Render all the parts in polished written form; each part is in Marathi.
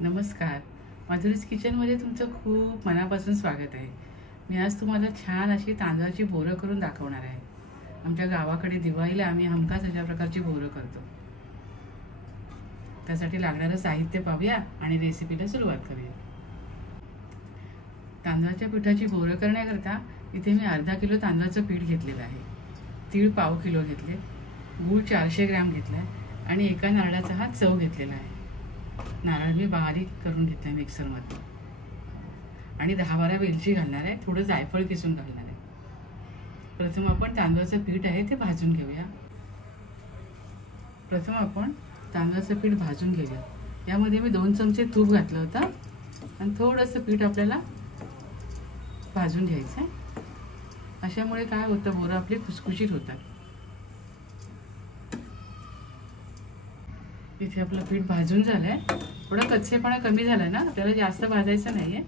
नमस्कार, माधुरीज किचनमध्ये तुमचं खूप मनापासून स्वागत आहे। मी आज तुम्हाला छान अशी तांदळाची बोरं करून दाखवणार आहे। आमच्या गावाकडे दिवाळीला आम्ही हमखास अशा प्रकारची बोरं करतो। त्यासाठी लागणारं साहित्य पाहूया आणि रेसिपीला सुरुवात करूया। तांदळाच्या पिठाची बोरं करण्याकरता इथे मी अर्धा किलो तांदळाचं पीठ घेतलेलं आहे। तीळ पाव किलो घेतले, गूळ 400 ग्रॅम घेतलाय आणि एका नारळाचा हा चव घेतलेला आहे। नारळ मी बारीक करून घेतलाय मिक्सरमध्ये आणि 10-12 वेलची घालणार आहे, थोडं जायफळ किसून घालणार आहे। प्रथम आपण तांदळाचं पीठ आहे ते भाजून घेऊया। तांदळाचं पीठ भाजून घेऊया। यामध्ये मी 2 चमचे तूप घातलं होतं आणि थोडंसं पीठ आपल्याला भाजून घ्यायचं आहे। अशामुळे काय होतं, बोरं आपली खुसखुशीत होतात। इथे आपलं पीठ भाजून झालंय, थोडा कच्चेपणा कमी झाला ना, आपल्याला जास्त भाजायचं नाहीये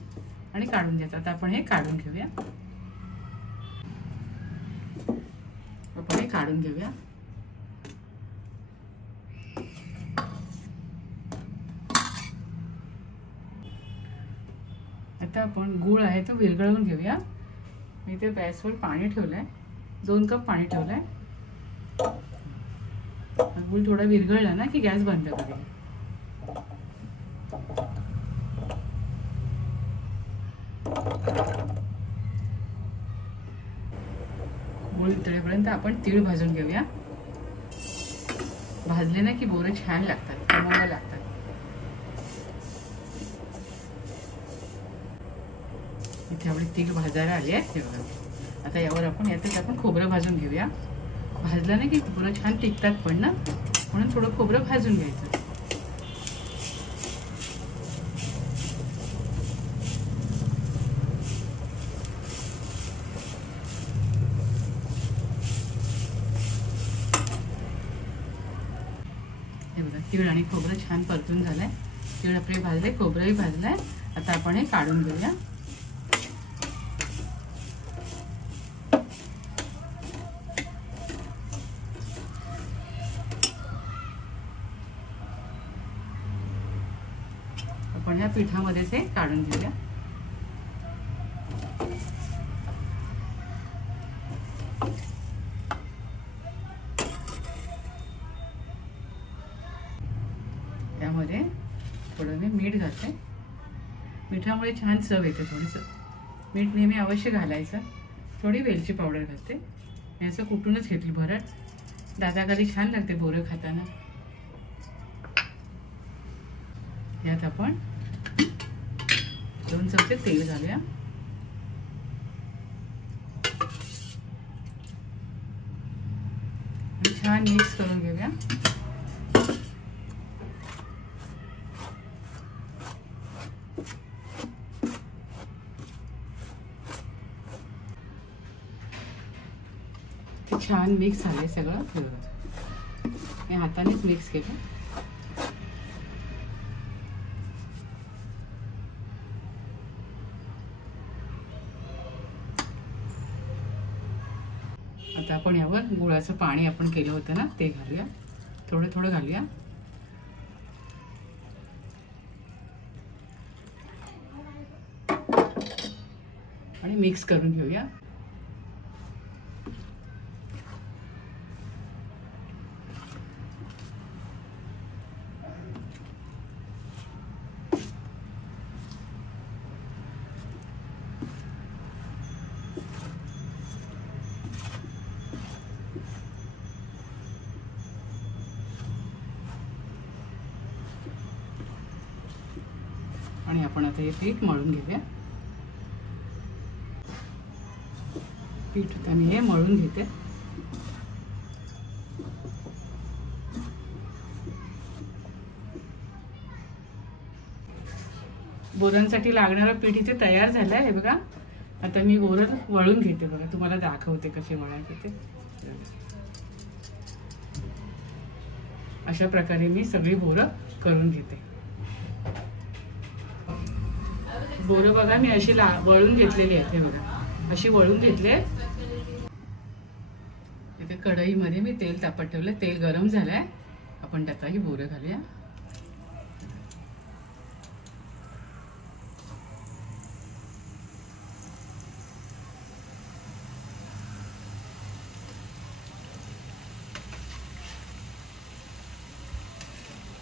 आणि काढून घ्यायचं। आता आपण हे काढून घेऊया। आता आपण गूळ आहे तो विरघळवून घेऊया। मी इथे गॅसवर पाणी ठेवलंय, 2 कप पाणी ठेवलंय। गूळ थोडा विरघळला ना की गॅस बंद करूया। गूळ वितळेपर्यंत आपण तीळ भाजून घेऊया। भाजले ना की बोरं छान लागतात, खमंग लागतात। इथे आपले तीळ भाजायला आले आहेत हे बघा। आता यावर आपण खोबरं भाजून घेऊया। भाजलं ना की बोरं छान टिकतात पण ना, म्हणून थोडं खोबरं भाजून घ्यायचं। हे बघा, तीळ आणि खोबरं छान परतून झालंय। तीळ आपले भाजले, खोबरंही भाजलंय। आता आपण हे काढून घेऊया। आपण या पिठामध्येच हे काढून घेऊया। त्यामध्ये थोडं मी मीठ घालते। मिठामुळे छान चव येते। थोडंसं मीठ नेहमी अवश्य घालायचं। थोडी वेलची पावडर घालते। मी असं कुटूनच घेतली भरड, दाताखाली छान लागते बोरं खाताना। यात आपण 2 चमचे तेल घालूया। छान मिक्स करून घेऊया। छान मिक्स झाले सगळं। मी हातानेच मिक्स केलं। आता आपण यावर गुळाचं पाणी आपण केलं होतं ना ते घालूया। थोडं थोडं घालूया आणि मिक्स करून घेऊया। आणि आपण आता हे पीठ मळून घेऊया। पीठ आता मी हे मळून घेते। बोरांसाठी लागणारं पीठ इथे तयार झालंय हे बघा। आता मी बोरं वळून घेते बघा, तुम्हाला दाखवते कसे वळायचे ते। अशा प्रकारे मी सगळी बोरं करून घेते। बोरं बघा मी अशी वळून घेतलेली आहेत हे बघा, अशी वळून घेतले। इथे कढईमध्ये मी तेल तापत ठेवलं, तेल गरम झालंय। आपण त्यात ही बोरं घालूया।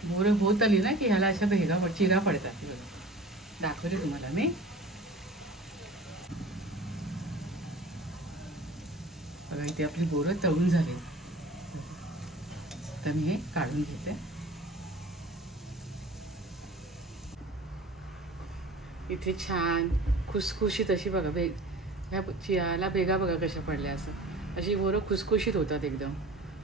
बोरं होत आली ना की ह्याला अशा चिरा पडतात. दाखवते तुम्हाला मी. बघा इथे आपली बोरं तळून झाली. तर मी हे काढून घेते. इथे छान खुसखुशीत अशी बघा ह्या चियाला भेगा बघा कशा पडल्या. अशी बोरं खुसखुशीत होतात एकदम.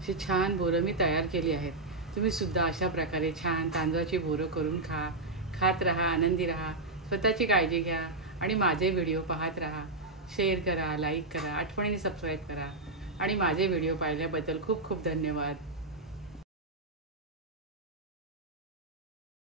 अशी छान बोरं मी तयार केली आहेत. तुम्ही सुद्धा अशा प्रकारे छान तांदळाची बोरं करून खात राहा, आनंदी राहा, स्वतःची काळजी घ्या आणि माझे व्हिडिओ पाहत राहा. शेअर करा, लाईक करा, आठवणीने सबस्क्राईब करा आणि माझे व्हिडिओ पाहिल्याबद्दल खूप खूप धन्यवाद.